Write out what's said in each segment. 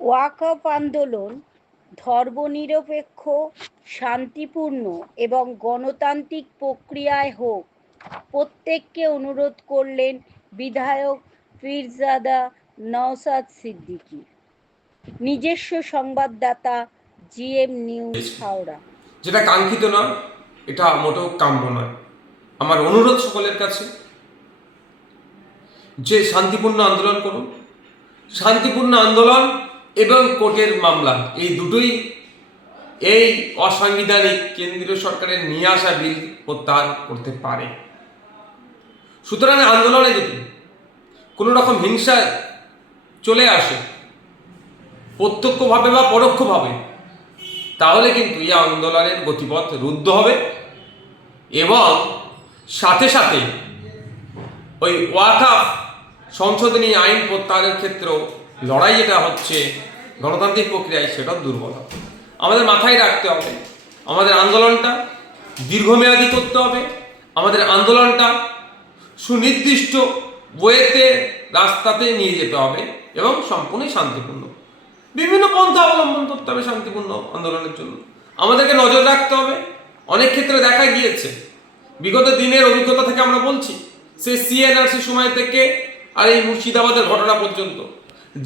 ওয়াকফ আন্দোলন ধর্মনিরপেক্ষ, শান্তিপূর্ণ এবং গণতান্ত্রিক প্রক্রিয়ায় হোক, প্রত্যেককে অনুরোধ করলেন বিধায়ক পীরজাদা নওশাদ সিদ্দিকী। নিজস্ব সংবাদদাতা, জিএম নিউজ, হাওড়া। যেটা কাঙ্ক্ষিত নয়, এটা মোটেও কাম্য নয়। আমার অনুরোধ সকলের কাছে যে শান্তিপূর্ণ আন্দোলন করুন। শান্তিপূর্ণ আন্দোলন এবং কোর্টের মামলা এই দুটোই এই অসাংবিধানিক কেন্দ্রীয় সরকারের নিয়ে আসা বিল প্রত্যাহার করতে পারে। সুতরাং আন্দোলনে যদি কোনো রকম হিংসা চলে আসে প্রত্যক্ষভাবে বা পরোক্ষভাবে, তাহলে কিন্তু এই আন্দোলনের গতিপথ রুদ্ধ হবে এবং সাথে সাথে ওই ওয়াকফ সংশোধনী আইন প্রত্যাহারের ক্ষেত্রেও লড়াই যেটা হচ্ছে গণতান্ত্রিক প্রক্রিয়ায়, সেটাও দুর্বল হবে। আমাদের মাথায় রাখতে হবে, আমাদের আন্দোলনটা দীর্ঘমেয়াদী করতে হবে। আমাদের আন্দোলনটা সুনির্দিষ্ট ওয়েতে রাস্তাতে নিয়ে যেতে হবে এবং সম্পূর্ণই শান্তিপূর্ণ। বিভিন্ন পন্থা অবলম্বন করতে হবে শান্তিপূর্ণ আন্দোলনের জন্য। আমাদেরকে নজর রাখতে হবে। অনেক ক্ষেত্রে দেখা গিয়েছে, বিগত দিনের অভিজ্ঞতা থেকে আমরা বলছি, সে সিএনআরসি সময় থেকে আর এই মুর্শিদাবাদের ঘটনা পর্যন্ত,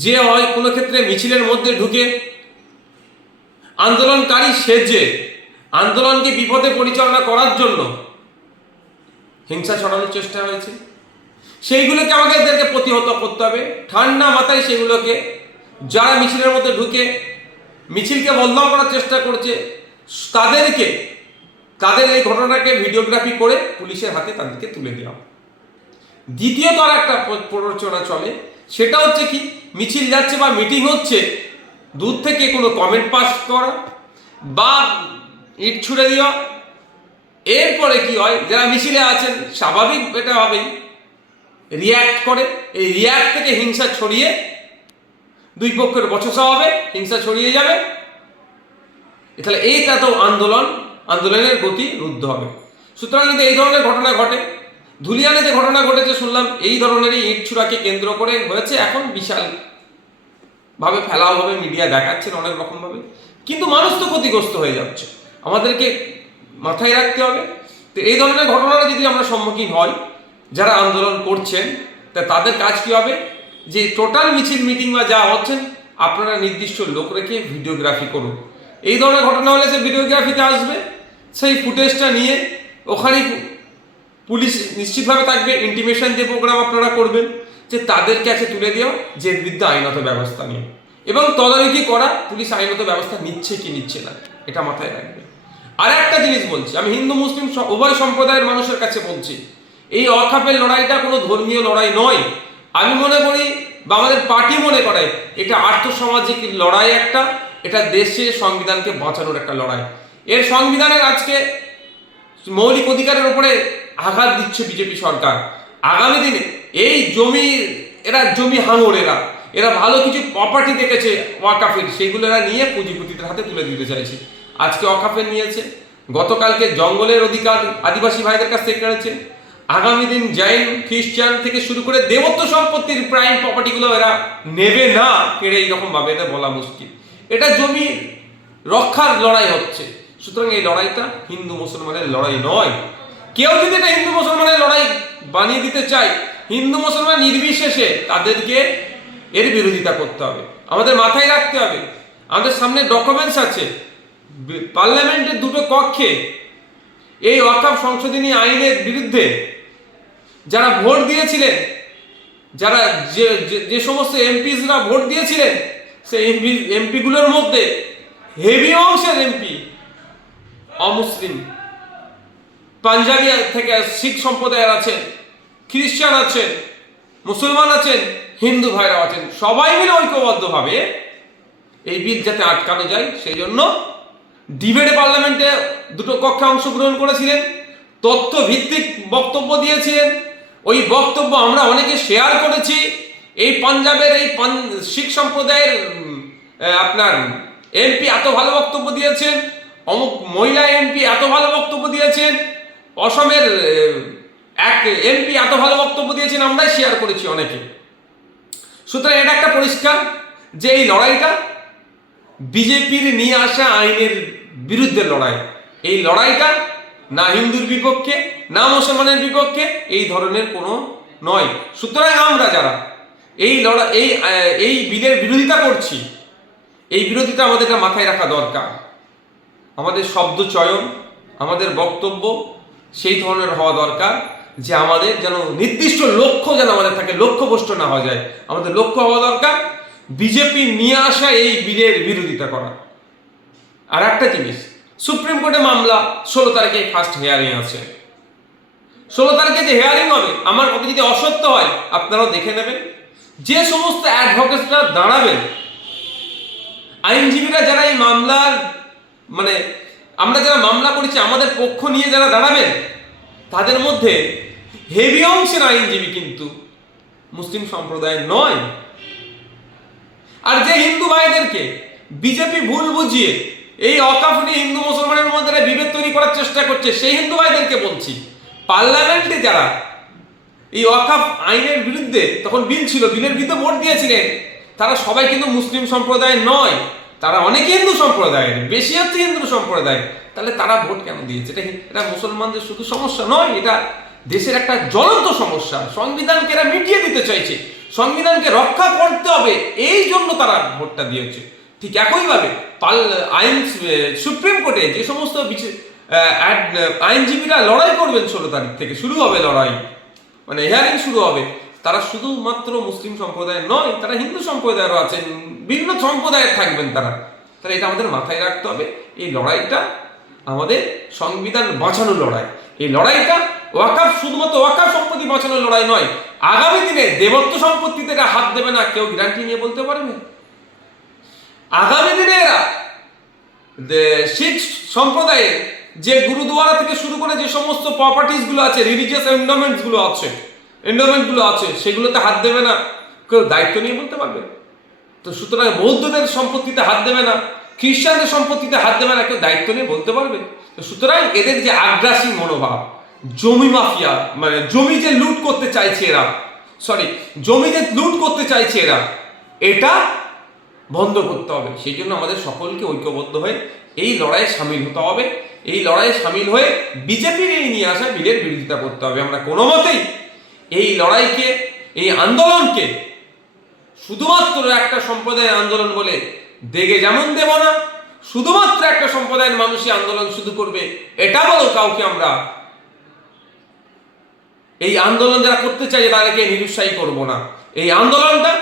যে হয় কোনো ক্ষেত্রে মিছিলের মধ্যে ঢুকে আন্দোলনকারী সেজে আন্দোলনকে বিপদে পরিচালনা করার জন্য হিংসা ছড়ানোর চেষ্টা হয়েছে। সেইগুলোকে আমাদেরকে প্রতিহত করতে হবে ঠান্ডা মাথায়। সেগুলোকে যারা মিছিলের মধ্যে ঢুকে মিছিলকে বদনাম করার চেষ্টা করছে, তাদের এই ঘটনাকে ভিডিওগ্রাফি করে পুলিশের হাতে তাদেরকে তুলে দেওয়া। দ্বিতীয়ত আর একটা প্ররোচনা চলে, সেটা হচ্ছে কি, মিছিল যাচ্ছে বা মিটিং হচ্ছে, দূর থেকে কোনো কমেন্ট পাস করা বা ইট ছুড়ে দেওয়া। এরপরে কি হয়, যারা মিছিলে আছেন স্বাভাবিক এটা হবেই রিয়্যাক্ট করে, এই রিয়্যাক্ট থেকে হিংসা ছড়িয়ে দুই পক্ষের বচসা হবে, হিংসা ছড়িয়ে যাবে। তাহলে এইটা তো আন্দোলনের গতি রুদ্ধ হবে। সুতরাং যদি এই ধরনের ঘটনা ঘটে, ধুলিয়ানে যে ঘটনা ঘটেছে শুনলাম এই ধরনেরই ইট ছুড়াকে কেন্দ্র করে হয়েছে, এখন বিশাল ভাবে ফেলাও হবে, মিডিয়া দেখাচ্ছেন অনেক রকম ভাবে, কিন্তু মানুষ তো ক্ষতিগ্রস্ত হয়ে যাচ্ছে। আমাদেরকে মাথায় রাখতে হবে। তো এই ধরনের ঘটনার যদি আমরা সম্মুখীন হই, যারা আন্দোলন করছেন, তা তাদের কাজ কি হবে, যে টোটাল মিছিল মিটিং বা যা হচ্ছেন আপনারা নির্দিষ্ট লোক রেখে ভিডিওগ্রাফি করুন। এই ধরনের ঘটনা হলে সে ভিডিওগ্রাফিতে আসবে, সেই ফুটেজটা নিয়ে ওখানেই পুলিশ নিশ্চিতভাবে থাকবে, ইন্টিমেশন যে প্রোগ্রাম আপনারা করবেন, যে তাদের কাছে তুলে দেওয়া, যে বিরুদ্ধে আইনত ব্যবস্থা নিয়ে এবং তদারকি করা পুলিশ আইনত ব্যবস্থা নিচ্ছে কি নিচ্ছে না, এটা মাথায় রাখবে। আর একটা জিনিস বলছি, আমি হিন্দু মুসলিম উভয় সম্প্রদায়ের মানুষের কাছে বলছি, এই ওয়াকফের লড়াইটা কোনো ধর্মীয় লড়াই নয়। আমি মনে করি বা আমাদের পার্টি মনে করে এটা আর্থসামাজিক লড়াই একটা, এটা দেশে সংবিধানকে বাঁচানোর একটা লড়াই। এর সংবিধানের আজকে মৌলিক অধিকারের উপরে আঘাত দিচ্ছে বিজেপি সরকার। আগামী দিনে এই জমি হাঙর, এরা ভালো কিছু প্রপার্টি দেখেছে ওয়াকফের, সেগুলো এরা নিয়ে পুঁজিপতিদের হাতে তুলে দিতে চাইছে। আজকে ওয়াকফের নিয়েছে, গতকালকে জঙ্গলের অধিকার আদিবাসী ভাইদের কাছ থেকে কেড়েছে, আগামী দিন জৈন খ্রিস্টান থেকে শুরু করে দেবত্ব সম্পত্তির প্রাইম প্রপার্টিগুলো এরা নেবে না কেড়ে, এইরকম ভাবে এটা বলা মুশকিল। এটা জমি রক্ষার লড়াই হচ্ছে। সুতরাং এই লড়াইটা হিন্দু মুসলমানের লড়াই নয়। কেউ যদি এটা হিন্দু মুসলমানের লড়াই বানিয়ে দিতে চায়, হিন্দু মুসলমান নির্বিশেষে তাদেরকে এর বিরোধিতা করতে হবে। আমাদের মাথায় রাখতে হবে, আমাদের সামনে ডকুমেন্টস আছে, পার্লামেন্টের দুটো কক্ষে এই ওয়াকফ সংশোধনী আইনের বিরুদ্ধে যারা ভোট দিয়েছিলেন, যারা যে সমস্ত এমপিসরা ভোট দিয়েছিলেন, সেই এমপিগুলোর মধ্যে হেভি অংশের এমপি অমুসলিম, পাঞ্জাবি থেকে শিখ সম্প্রদায়ের আছেন, খ্রিস্টান আছেন, মুসলমান আছেন, হিন্দু ভাইরা আছেন। সবাই মিলে ঐক্যবদ্ধভাবে এই বিল যাতে আটকানো যায় সেই জন্য ডিবেটে পার্লামেন্টে দুটো কক্ষে অংশগ্রহণ করেছিলেন, তথ্য ভিত্তিক বক্তব্য দিয়েছিলেন। ওই বক্তব্য আমরা অনেকে শেয়ার করেছি। এই পাঞ্জাবের এই শিখ সম্প্রদায়ের আপনার এমপি এত ভালো বক্তব্য দিয়েছেন, অমুক মহিলা এমপি এত ভালো বক্তব্য দিয়েছেন, অসমের এক এমপি এত ভালো বক্তব্য দিয়েছেন, আমরাই শেয়ার করেছি অনেকে। সুতরাং এটা একটা পরিষ্কার যে এই লড়াইটা বিজেপির নিয়ে আসা আইনের বিরুদ্ধে লড়াই। এই লড়াইটা না হিন্দুর বিপক্ষে না মুসলমানের বিপক্ষে এই ধরনের কোনো নয়। সুতরাং আমরা যারা এই এই বিলের বিরোধিতা করছি, এই বিরোধিতা আমাদেরকে মাথায় রাখা দরকার। আমাদের শব্দ চয়ন, আমাদের বক্তব্য সেই ধরনের হওয়া দরকার যে আমাদের যেন নির্দিষ্ট লক্ষ্য যেন আমাদের থাকে, লক্ষ্যভ্রষ্ট না হওয়া যায়। আমাদের লক্ষ্য হওয়া দরকার বিজেপি নিয়ে আসা এই বিলের বিরোধিতা করা। আর একটা জিনিস, সুপ্রিম কোর্টে মামলা 16 তারিখে ফার্স্ট হিয়ারিং আছে। 16 তারিখে যে হিয়ারিং হবে, আমার কথা যদি অসত্য হয় আপনারাও দেখে নেবেন। যে সমস্ত অ্যাডভোকেটরা দাঁড়াবেন, আইনজীবীরা যারা এই মামলার মানে আমরা যারা মামলা করেছি আমাদের পক্ষ নিয়ে যারা দাঁড়াবেন, তাদের মধ্যে হেভি অংশের আইনজীবী কিন্তু মুসলিম সম্প্রদায়ের নয়। আর যে হিন্দু ভাইদেরকে বিজেপি ভুল বুঝিয়ে এই ওয়াকফ নিয়ে হিন্দু মুসলমানের মধ্যে বিভেদ তৈরি করার চেষ্টা করছে, সেই হিন্দু ভাইদেরকে বলছি, পার্লামেন্টে যারা এই ওয়াকফ আইনের বিরুদ্ধে তখন বিল ছিল, বিলের বিরুদ্ধে ভোট দিয়েছিলেন, তারা সবাই কিন্তু মুসলিম সম্প্রদায়ের নয়, তারা অনেকে হিন্দু সম্প্রদায়ের, বেশি হচ্ছে হিন্দু সম্প্রদায়। তাহলে তারা ভোট কেন দিয়েছে? এটা মুসলমানদের শুধু সমস্যা নয়, এটা দেশের একটা জ্বলন্ত সমস্যা। সংবিধানকে এরা মিটিয়ে দিতে চাইছে, সংবিধানকে রক্ষা করতে হবে, এই জন্য তারা ভোটটা দিয়েছে। ঠিক একইভাবে সুপ্রিম কোর্টে যে সমস্ত আইনজীবীরা লড়াই করবেন, 16 তারিখ থেকে শুরু হবে লড়াই, মানে হিয়ারিং শুরু হবে, তারা শুধুমাত্র মুসলিম সম্প্রদায়ের নয়, তারা হিন্দু সম্প্রদায়েরও আছেন, বিভিন্ন সম্প্রদায়ের থাকবেন তারা। তাহলে এটা আমাদের মাথায় রাখতে হবে, এই লড়াইটা আমাদের সংবিধান বাঁচানোর লড়াই। এই লড়াইটা ওয়াকফ শুধুমাত্র ওয়াকফ সম্পত্তি বাঁচানোর লড়াই নয়, আগামী দিনে দেবত্ব সম্পত্তিতে এরা হাত দেবে না, কেউ গ্যারান্টি নিয়ে বলতে পারবে? আগামী দিনে এরা শিখ সম্প্রদায়ের যে গুরুদুয়ারা থেকে শুরু করে যে সমস্ত প্রপার্টিস গুলো আছে, রিলিজিয়াস এন্ডোমেন্টস গুলো আছে, সেগুলোতে হাত দেবে না, কেউ দায়িত্ব নিয়ে বলতে পারবে? তো সুতরাং বৌদ্ধদের সম্পত্তিতে হাত দেবে না, খ্রিস্টানদের সম্পত্তিতে হাত দেবে না, কেউ দায়িত্ব নিয়ে বলতে পারবে? তো সুতরাং এদের যে আগ্রাসী মনোভাব, জমি মাফিয়া, মানে জমি যে লুট করতে চাইছে এরা, এটা বন্ধ করতে হবে। সেই জন্য আমাদের সকলকে ঐক্যবদ্ধ হয়ে এই লড়াইয়ে সামিল হতে হবে। এই লড়াইয়ে সামিল হয়ে বিজেপির এই নিয়ে আসা বিলের বিরোধিতা করতে হবে। আমরা কোনো মতেই এই লড়াইকে, এই আন্দোলনকে শুধুমাত্র একটা সম্প্রদায়ের আন্দোলন বলে দেখে যেমন দেব না, শুধুমাত্র একটা সম্প্রদায়ের মানুষই আন্দোলন শুধু করবে এটা বলো কাউকে আমরা এই আন্দোলন যারা করতে চাই তাদেরকে নিরুৎসাহী করব না। এই আন্দোলনটা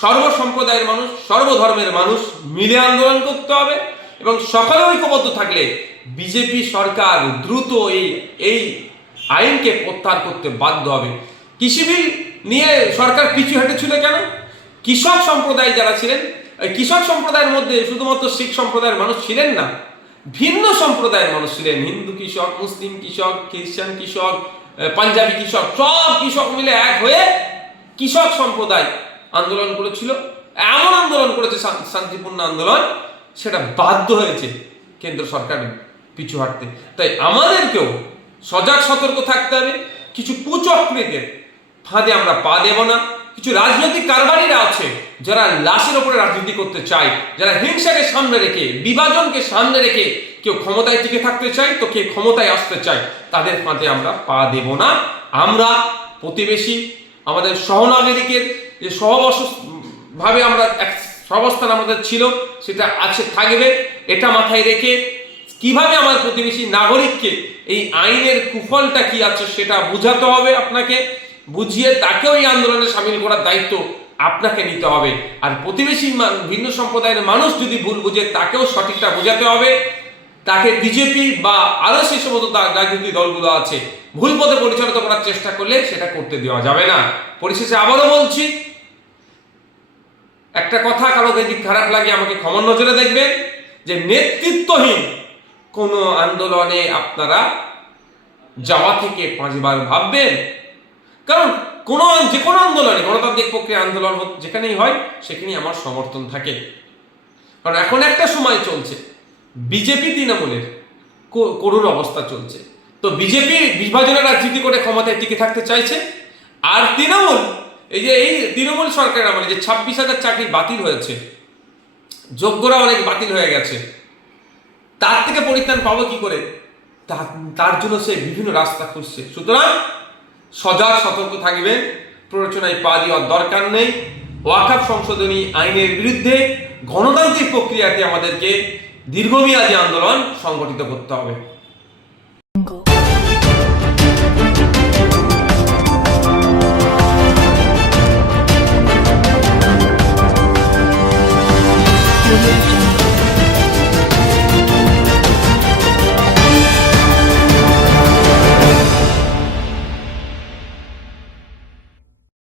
সর্বসম্প্রদায়ের মানুষ, সর্বধর্মের মানুষ মিলে আন্দোলন করতে হবে এবং সকলে ঐক্যবদ্ধ থাকলে বিজেপি সরকার দ্রুত এই আইনকে প্রত্যাহার করতে বাধ্য হবে। কৃষি বিল নিয়ে সরকার পিছু হেঁটেছিল কেন? কৃষক সম্প্রদায় যারা ছিলেন, কৃষক সম্প্রদায়ের মধ্যে শুধুমাত্র শিখ সম্প্রদায়ের মানুষ ছিলেন না, ভিন্ন সম্প্রদায়ের মানুষ ছিলেন। হিন্দু কৃষক, মুসলিম কৃষক, খ্রিস্টান কৃষক, পাঞ্জাবি কৃষক, সব কৃষক মিলে এক হয়ে কৃষক সম্প্রদায় আন্দোলন করেছিল। এমন আন্দোলন করেছে, শান্তিপূর্ণ আন্দোলন, সেটা বাধ্য হয়েছে কেন্দ্র সরকার পিছু হাঁটতে। তাই আমাদেরকেও সজাগ সতর্ক থাকতে হবে। কিছু কুচক্রীদের ফাঁদে আমরা পা দেব না। কিছু রাজনৈতিক কারবারিরা আছে যারা লাশের ওপরে রাজনীতি করতে চায়, যারা হিংসাকে সামনে রেখে, বিভাজনকে সামনে রেখে কেউ ক্ষমতায় টিকে থাকতে চায়, তো কে ক্ষমতায় আসতে চায়, তাদের ফাঁদে আমরা পা দেব না। আমরা প্রতিবেশী, আমাদের সহনাগরিকের যে ভাবে আমরা সহাবস্থান আমাদের ছিল, সেটা আছে, থাকবে। এটা মাথায় রেখে কিভাবে আমার প্রতিবেশী নাগরিককে এই আইনের কুফলটা কি আছে সেটা বুঝাতে হবে, আপনাকে বুঝিয়ে তাকেও এই আন্দোলনে সামিল করার দায়িত্ব আপনাকে নিতে হবে। আর প্রতিবেশী ভিন্ন সম্প্রদায়ের মানুষ যদি ভুল বুঝে, তাকেও সঠিকটা বোঝাতে হবে। তাকে বিজেপি বা আরো সেই সমস্ত রাজনৈতিক দলগুলো আছে ভুল পথে পরিচালিত করার চেষ্টা করলে সেটা করতে দেওয়া যাবে না। পরিশেষে আবারও বলছি, একটা কথা কারো যদি খারাপ লাগে আমাকে ক্ষমা নজরে দেখবেন, যে নেতৃত্বহীন কোন আন্দোলনে আপনারা যাওয়া থেকে 5 বার ভাববেন। কারণ যে কোনো আন্দোলনে, গণতান্ত্রিক প্রক্রিয়া আন্দোলন যেখানেই হয় সেখানেই আমার সমর্থন থাকে। কারণ এখন একটা সময় চলছে, বিজেপি তৃণমূলের করুণ অবস্থা চলছে। তো বিজেপি বিভাজনের রাজনীতি করে ক্ষমতায় টিকে থাকতে চাইছে, আর তৃণমূল এই তৃণমূল সরকারের আমলে যে 26,000 চাকরি বাতিল হয়েছে, যোগ্যরা অনেক বাতিল হয়ে গেছে, তার থেকে পরিত্রাণ পাবো কি করে? তার জন্য সে বিভিন্ন রাস্তা খুঁজছে। সুতরাং সজাগ সতর্ক থাকবেন, প্ররোচনায় পা দেওয়ার দরকার নেই। ওয়াকফ সংশোধনী আইনের বিরুদ্ধে গণতান্ত্রিক প্রক্রিয়াতে আমাদেরকে দীর্ঘমেয়াদী আন্দোলন সংগঠিত করতে হবে।